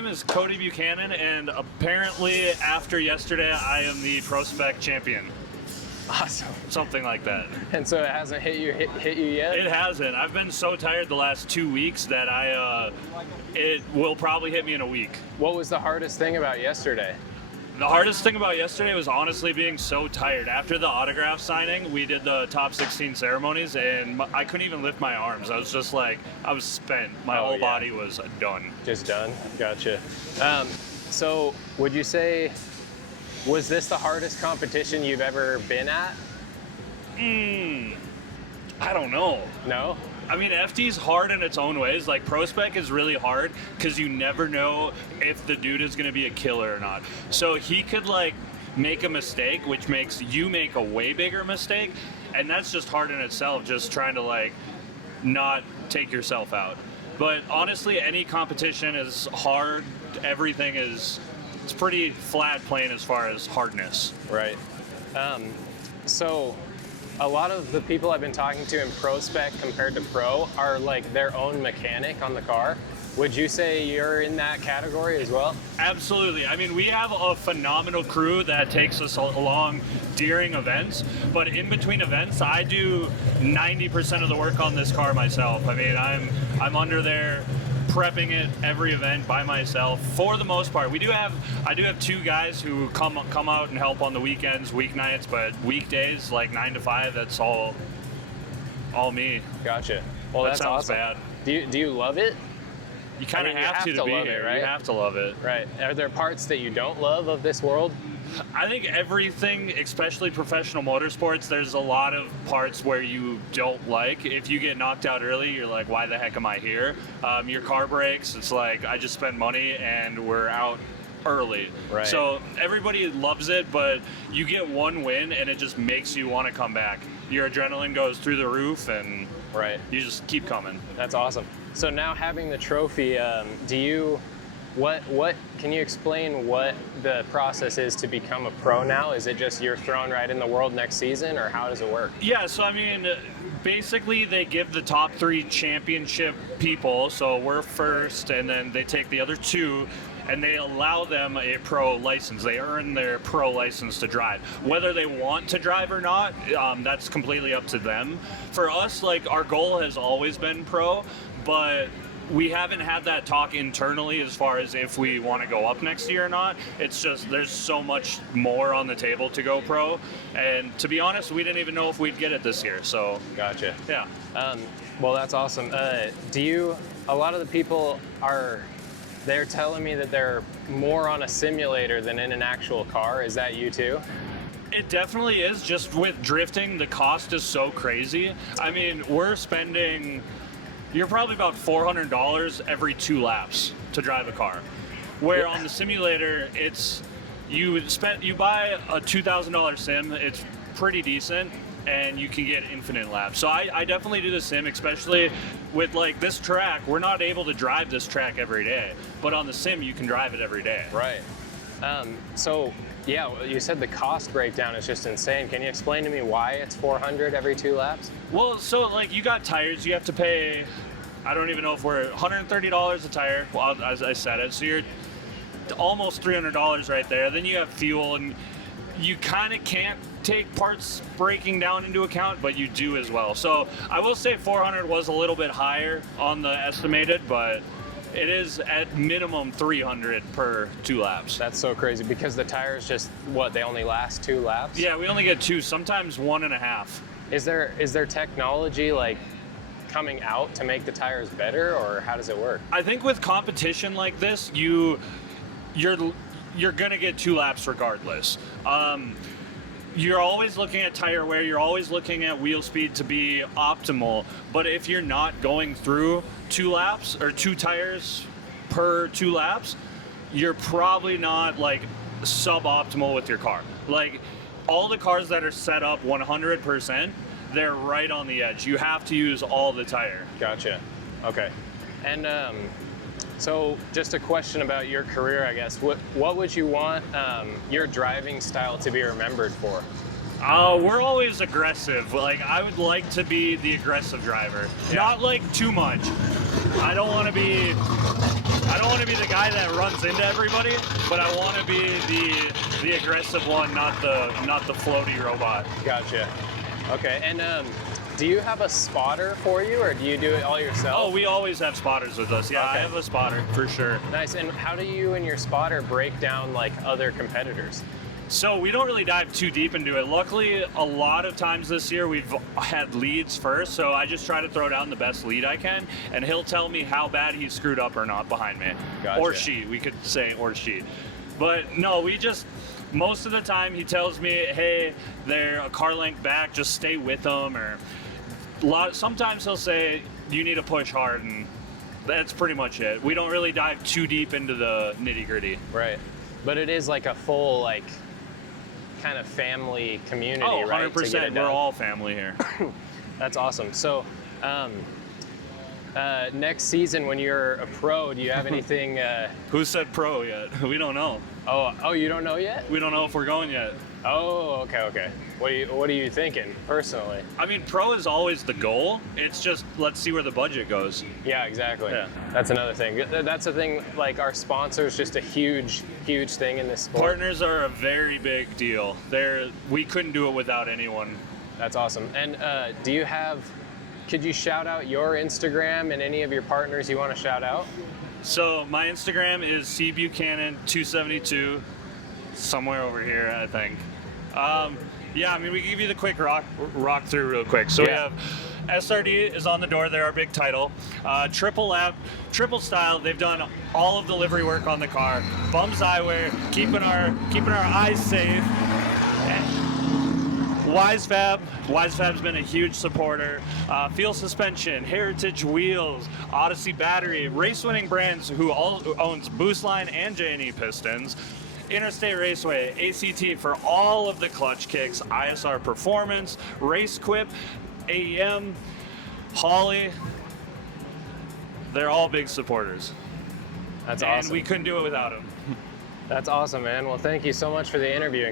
name is Cody Buchanan, and apparently after yesterday, I am the PROSPEC champion. Awesome. Something like that. And so it hasn't hit you yet? It hasn't. I've been so tired the last 2 weeks that it will probably hit me in a week. What was the hardest thing about yesterday? The hardest thing about yesterday was honestly being so tired. After the autograph signing, we did the top 16 ceremonies, and I couldn't even lift my arms. I was just like, I was spent. My whole body was done. Just done? Gotcha. So would you say, was this the hardest competition you've ever been at? I don't know. No? I mean, FD's hard in its own ways. Like, PROSPEC is really hard because you never know if the dude is going to be a killer or not. So he could, like, make a mistake, which makes you make a way bigger mistake. And that's just hard in itself, just trying to, like, not take yourself out. But honestly, any competition is hard. Everything is, it's pretty flat plane as far as hardness. Right. So a lot of the people I've been talking to in PROSPEC compared to pro are like their own mechanic on the car. Would you say you're in that category as well? Absolutely. I mean, we have a phenomenal crew that takes us along during events, but in between events, I do 90% of the work on this car myself. I mean, I'm under there prepping it every event by myself for the most part. I do have two guys who come out and help on the weekends, weeknights, but weekdays like 9 to 5, that's all me. Gotcha. Well, that that's sounds awesome. bad. Do you love it? You kind of have to be love here. It, right? You have to love it. Right. Are there parts that you don't love of this world? I think everything, especially professional motorsports, there's a lot of parts where you don't like. If you get knocked out early, you're like, why the heck am I here? Your car breaks, it's like, I just spent money and we're out early. Right. So everybody loves it, but you get one win and it just makes you want to come back. Your adrenaline goes through the roof and you just keep coming. That's awesome. So now having the trophy, what can you explain what the process is to become a pro now? Is it just you're thrown right in the world next season, or how does it work? Yeah, so I mean, basically they give the top 3 championship people, so we're first, and then they take the other 2, and they allow them a pro license. They earn their pro license to drive. Whether they want to drive or not, that's completely up to them. For us, like, our goal has always been pro, but we haven't had that talk internally as far as if we want to go up next year or not. It's just there's so much more on the table to go pro, and to be honest, we didn't even know if we'd get it this year. So gotcha. Yeah. Well, that's awesome. A lot of the people they're telling me that they're more on a simulator than in an actual car. Is that you too? It definitely is. Just with drifting, the cost is so crazy. I mean, you're probably about $400 every 2 laps to drive a car. Where on the simulator, you buy a $2,000 sim, it's pretty decent, and you can get infinite laps. So I definitely do the sim, especially with like this track. We're not able to drive this track every day, but on the sim, you can drive it every day. Right. So yeah, you said the cost breakdown is just insane. Can you explain to me why it's $400 every 2 laps? Well, so like you got tires, you have to pay, I don't even know if we're $130 a tire, well, as I said it, so you're almost $300 right there. Then you have fuel, and you kind of can't take parts breaking down into account, but you do as well. So I will say 400 was a little bit higher on the estimated, but it is at minimum 300 per 2 laps. That's so crazy because the tires just, they only last 2 laps? Yeah, we only get 2, sometimes 1.5. Is there technology like coming out to make the tires better, or how does it work? I think with competition like this, you're gonna get 2 laps regardless. You're always looking at tire wear, you're always looking at wheel speed to be optimal, but if you're not going through 2 laps or 2 tires per 2 laps, you're probably not like suboptimal with your car. Like all the cars that are set up 100%, they're right on the edge. You have to use all the tire. Gotcha. Okay. And so just a question about your career, I guess. What would you want your driving style to be remembered for? We're always aggressive. Like, I would like to be the aggressive driver, not like too much. I don't want to be the guy that runs into everybody, but I want to be the aggressive one, not the floaty robot. Gotcha. Okay, and do you have a spotter for you, or do you do it all yourself? Oh, we always have spotters with us. Yeah, Okay. I have a spotter for sure. Nice. And how do you and your spotter break down like other competitors? So we don't really dive too deep into it. Luckily, a lot of times this year we've had leads first, so I just try to throw down the best lead I can, and he'll tell me how bad he screwed up or not behind me. Gotcha. Or she, we could say, or she. But no, most of the time he tells me, hey, they're a car length back, just stay with them, or sometimes he'll say, you need to push hard, and that's pretty much it. We don't really dive too deep into the nitty gritty. Right. But it is like a full, like, kind of family community, Oh, right? 100%. We're all family here. That's awesome. So, next season when you're a pro, do you have anything? Who said pro yet? We don't know. Oh, you don't know yet? We don't know if we're going yet. Oh, okay. What are you thinking personally? I mean, pro is always the goal. It's just, let's see where the budget goes. Yeah, exactly. Yeah. That's another thing. That's the thing, like our sponsors, just a huge thing in this sport. Partners are a very big deal. We couldn't do it without anyone. That's awesome. And could you shout out your Instagram and any of your partners you want to shout out? So my Instagram is cbuchanan272, somewhere over here, I think. Yeah, I mean, we can give you the quick rock through real quick. So we have SRD is on the door. They're our big title. Triple lap, triple style. They've done all of the livery work on the car. Bums eyewear, keeping our eyes safe. Wisefab's been a huge supporter. Fuel suspension, Heritage wheels, Odyssey battery, race-winning brands who owns Boostline and J&E pistons. Interstate Raceway, ACT for all of the clutch kicks, ISR Performance, RaceQuip, AEM, Holly. They're all big supporters. That's and awesome. We couldn't do it without them. That's awesome, man. Well, thank you so much for the interview.